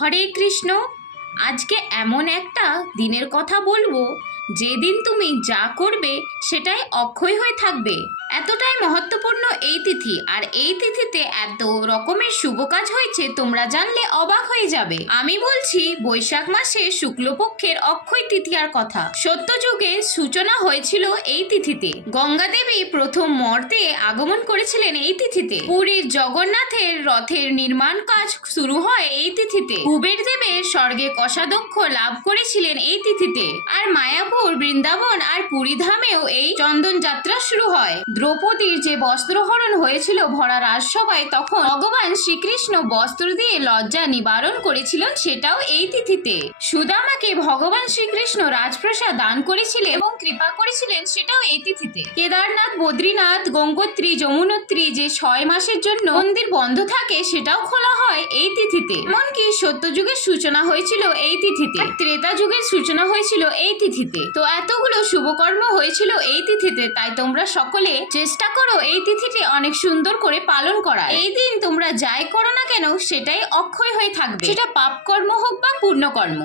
হরে কৃষ্ণ। আজকে এমন একটা দিনের কথা বলবো যেদিন তুমি যা করবে সেটাই অক্ষয় হয়ে থাকবে। এতটাই মহত্বপূর্ণ এই তিথি, আর এই তিথিতে এত রকমের শুভ কাজ হয়েছে তোমরা জানলে অবাক হয়ে যাবে। আমি বলছি বৈশাখ মাসে শুক্লপক্ষের অক্ষয় তৃতীয়ার কথা। সত্যযুগের সূচনা হয়েছিল এই তিথিতে। গঙ্গা দেবী প্রথম মর্তে আগমন করেছিলেন এই তিথিতে। পুরীর জগন্নাথের রথের নির্মাণ কাজ শুরু হয় এই তিথিতে। কুবের দেবের স্বর্গে কোষাধ্যক্ষ লাভ করেছিলেন এই তিথিতে। আর মায়াপুর, বৃন্দাবন আর পুরী ধামেও এই চন্দন যাত্রা শুরু হয়। দ্রৌপদীর যে বস্ত্রহরণ হয়েছিল ভরা রাজসভায়, তখন ভগবান শ্রীকৃষ্ণ বস্ত্র দিয়ে লজ্জা নিবারণ করেছিলেন, সেটাও এই তিথিতে। সুদামাকে ভগবান শ্রীকৃষ্ণ রাজপ্রাসাদ দান করেছিলেন এবং কৃপা করেছিলেন, সেটাও এই তিথিতে। কেদারনাথ, বদ্রীনাথ, গঙ্গোত্রী, যমুনোত্রী যে 6 মাসের জন্য মন্দির বন্ধ থাকে সেটাও খোলা হয় এই তিথিতে। এমনকি সত্যযুগের সূচনা হয়েছিল এই তিথিতে, ত্রেতা যুগের সূচনা হয়েছিল এই তিথিতে। তো এতগুলো শুভকর্ম হয়েছিল এই তিথিতে, তাই তোমরা সকলে চেষ্টা করো এই তিথিটি অনেক সুন্দর করে পালন করা। এই দিন তোমরা যাই করো না কেন সেটাই অক্ষয় হয়ে থাকবে, সেটা পাপ কর্ম হোক বা পুণ্য কর্ম।